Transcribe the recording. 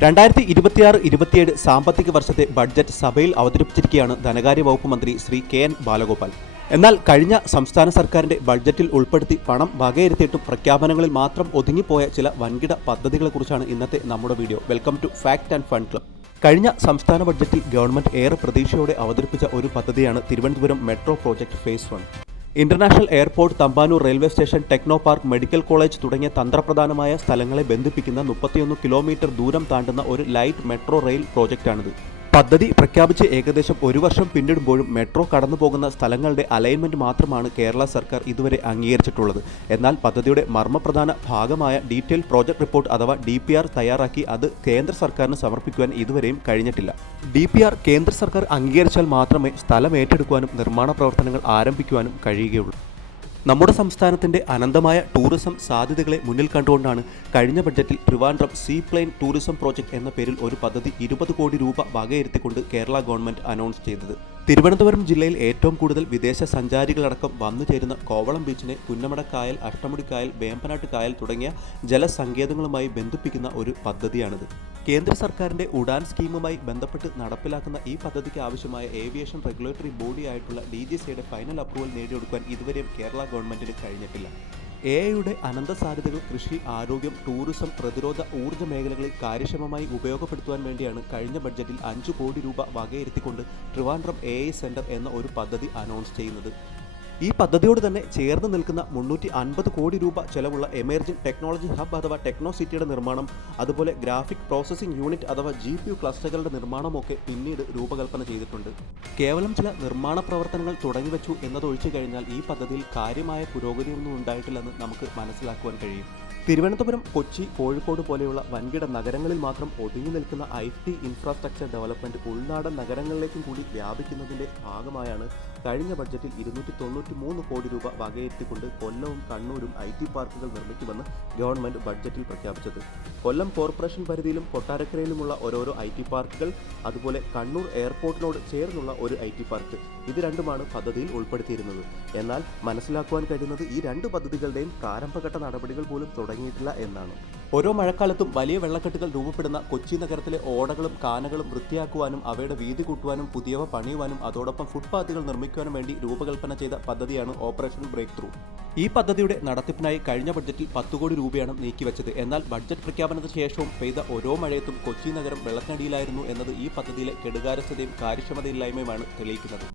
2026-27 സാമ്പത്തിക വർഷത്തെ ബഡ്ജറ്റ് സഭയിൽ അവതരിപ്പിച്ചിരിക്കുകയാണ് ധനകാര്യ വകുപ്പ് മന്ത്രി ശ്രീ കെ.എൻ. ബാലഗോപാൽ. എന്നാൽ കഴിഞ്ഞ സംസ്ഥാന സർക്കാരിന്റെ ബഡ്ജറ്റിൽ ഉൾപ്പെടുത്തി പണം വകയിരുത്തിയിട്ടും പ്രഖ്യാപനങ്ങളിൽ മാത്രം ഒതുങ്ങിപ്പോയ ചില വൻകിട പദ്ധതികളെക്കുറിച്ചാണ് ഇന്നത്തെ നമ്മുടെ video. Welcome to fact and fun club. കഴിഞ്ഞ സംസ്ഥാന ബഡ്ജറ്റിൽ ഗവൺമെന്റ് ഏറെ പ്രതീക്ഷയോടെ അവതരിപ്പിച്ച ഒരു പദ്ധതിയാണ് Thiruvananthapuram metro project phase 1. International airport, Thampanoor railway station, techno park, medical college തുടങ്ങിയ തന്ത്രപ്രധാനമായ സ്ഥലങ്ങളെ ബന്ധിപ്പിക്കുന്ന 31 കിലോമീറ്റർ ദൂരം താണ്ടുന്ന ഒരു ലൈറ്റ് മെട്രോ റെയിൽ പ്രോജക്റ്റാണിത്. പദ്ധതി പ്രഖ്യാപിച്ച് ഏകദേശം ഒരു വർഷം പിന്നിടുമ്പോഴും മെട്രോ കടന്നുപോകുന്ന സ്ഥലങ്ങളുടെ അലൈൻമെന്റ് മാത്രമാണ് കേരള സർക്കാർ ഇതുവരെ അംഗീകരിച്ചിട്ടുള്ളത്. എന്നാൽ പദ്ധതിയുടെ മർമ്മപ്രധാന ഭാഗമായ ഡീറ്റെയിൽ പ്രോജക്ട് റിപ്പോർട്ട് അഥവാ DPR തയ്യാറാക്കി അത് കേന്ദ്ര സർക്കാരിന് സമർപ്പിക്കുവാൻ ഇതുവരെയും കഴിഞ്ഞിട്ടില്ല. DPR കേന്ദ്ര സർക്കാർ അംഗീകരിച്ചാൽ മാത്രമേ സ്ഥലം ഏറ്റെടുക്കുവാനും നിർമ്മാണ പ്രവർത്തനങ്ങൾ ആരംഭിക്കുവാനും കഴിയുകയുള്ളൂ. നമ്മുടെ സംസ്ഥാനത്തിന്റെ അനന്തമായ ടൂറിസം സാധ്യതകളെ മുന്നിൽ കണ്ടുകൊണ്ടാണ് കഴിഞ്ഞ ബഡ്ജറ്റിൽ Trivandrum see plain tourism project എന്ന പേരിൽ ഒരു പദ്ധതി 20 കോടി രൂപ വകയിരുത്തിക്കൊണ്ട് കേരള ഗവൺമെന്റ് അനൗൺസ് ചെയ്തത്. തിരുവനന്തപുരം ജില്ലയിൽ ഏറ്റവും കൂടുതൽ വിദേശ സഞ്ചാരികളടക്കം വന്നു ചേരുന്ന കോവളം ബീച്ചിനെ പുന്നമടക്കായൽ, അഷ്ടമുടിക്കായൽ, വേമ്പനാട്ട് കായൽ തുടങ്ങിയ ജലസങ്കേതങ്ങളുമായി ബന്ധിപ്പിക്കുന്ന ഒരു പദ്ധതിയാണിത്. കേന്ദ്ര സർക്കാരിന്റെ ഉഡാൻ സ്കീമുമായി ബന്ധപ്പെട്ട് നടപ്പിലാക്കുന്ന ഈ പദ്ധതിക്ക് ആവശ്യമായ ഏവിയേഷൻ റെഗുലേറ്ററി ബോഡിയായിട്ടുള്ള DGCയുടെ ഫൈനൽ അപ്രൂവൽ നേടിയെടുക്കാൻ ഇതുവരെയും കേരള ഗവൺമെന്റിന് കഴിഞ്ഞിട്ടില്ല. AI-യുടെ അനന്ത സാധ്യതകൾ കൃഷി, ആരോഗ്യം, ടൂറിസം, പ്രതിരോധ, ഊർജ്ജ മേഖലകളിൽ കാര്യക്ഷമമായി ഉപയോഗപ്പെടുത്തുവാൻ വേണ്ടിയാണ് കഴിഞ്ഞ ബഡ്ജറ്റിൽ 5 കോടി രൂപ വകയിരുത്തിക്കൊണ്ട് ട്രിവാൻഡ്രം AI സെന്റർ എന്ന ഒരു പദ്ധതി അനൗൺസ് ചെയ്യുന്നത്. ഈ പദ്ധതിയോട് തന്നെ ചേർന്ന് നിൽക്കുന്ന 350 കോടി രൂപ ചെലവുള്ള എമർജിംഗ് ടെക്നോളജി ഹബ് അഥവാ ടെക്നോ സിറ്റിയുടെ നിർമ്മാണം, അതുപോലെ ഗ്രാഫിക് പ്രോസസ്സിംഗ് യൂണിറ്റ് അഥവാ GPU ക്ലസ്റ്ററുകളുടെ നിർമ്മാണമൊക്കെ പിന്നീട് രൂപകൽപ്പന ചെയ്തിട്ടുണ്ട്. കേവലം ചില നിർമ്മാണ പ്രവർത്തനങ്ങൾ തുടങ്ങിവെച്ചു എന്നതൊഴിച്ചു കഴിഞ്ഞാൽ ഈ പദ്ധതിയിൽ കാര്യമായ പുരോഗതിയൊന്നും ഉണ്ടായിട്ടില്ലെന്ന് നമുക്ക് മനസ്സിലാക്കുവാൻ കഴിയും. തിരുവനന്തപുരം, കൊച്ചി, കോഴിക്കോട് പോലെയുള്ള വൻകിട നഗരങ്ങളിൽ മാത്രം ഒതുങ്ങി നിൽക്കുന്ന IT ഇൻഫ്രാസ്ട്രക്ചർ ഡെവലപ്മെന്റ് ഉൾനാടൻ നഗരങ്ങളിലേക്കും കൂടി വ്യാപിക്കുന്നതിന്റെ ഭാഗമായാണ് കഴിഞ്ഞ ബഡ്ജറ്റിൽ 293 കോടി രൂപ വകയിരുത്തിക്കൊണ്ട് കൊല്ലവും കണ്ണൂരും IT പാർക്കുകൾ നിർമ്മിക്കുമെന്ന് ഗവൺമെന്റ് ബഡ്ജറ്റിൽ പ്രഖ്യാപിച്ചത്. കൊല്ലം കോർപ്പറേഷൻ പരിധിയിലും കൊട്ടാരക്കരയിലുമുള്ള ഓരോരോ IT പാർക്കുകൾ, അതുപോലെ കണ്ണൂർ എയർപോർട്ടിനോട് ചേർന്നുള്ള ഒരു IT പാർക്ക്, ഇത് രണ്ടുമാണ് പദ്ധതിയിൽ ഉൾപ്പെടുത്തിയിരുന്നത്. എന്നാൽ മനസ്സിലാക്കുവാൻ കഴിയുന്നത് ഈ രണ്ട് പദ്ധതികളുടെയും പ്രാരംഭഘട്ട നടപടികൾ പോലും തുടങ്ങിയിട്ടില്ല എന്നാണ്. ഓരോ മഴക്കാലത്തും വലിയ വെള്ളക്കെട്ടുകൾ രൂപപ്പെടുന്ന കൊച്ചി നഗരത്തിലെ ഓടകളും കാനകളും വൃത്തിയാക്കുവാനും അവയുടെ വീതി കൂട്ടുവാനും പുതിയവ പണിയുവാനും അതോടൊപ്പം ഫുട്പാത്തുകൾ നിർമ്മിക്കുവാനും വേണ്ടി രൂപകൽപ്പന ചെയ്ത പദ്ധതിയാണ് ഓപ്പറേഷൻ ബ്രേക്ക് ത്രൂ. ഈ പദ്ധതിയുടെ നടത്തിപ്പിനായി കഴിഞ്ഞ ബഡ്ജറ്റിൽ 10 കോടി രൂപയാണ് നീക്കിവെച്ചത്. എന്നാൽ ബഡ്ജറ്റ് പ്രഖ്യാപനത്തിന് ശേഷവും പെയ്ത ഓരോ മഴയത്തും കൊച്ചി നഗരം വെള്ളത്തിനടിയിലായിരുന്നു എന്നത് ഈ പദ്ധതിയിലെ കെടുകാര്യസ്ഥതയും കാര്യക്ഷമതയില്ലായ്മയുമാണ് തെളിയിക്കുന്നത്.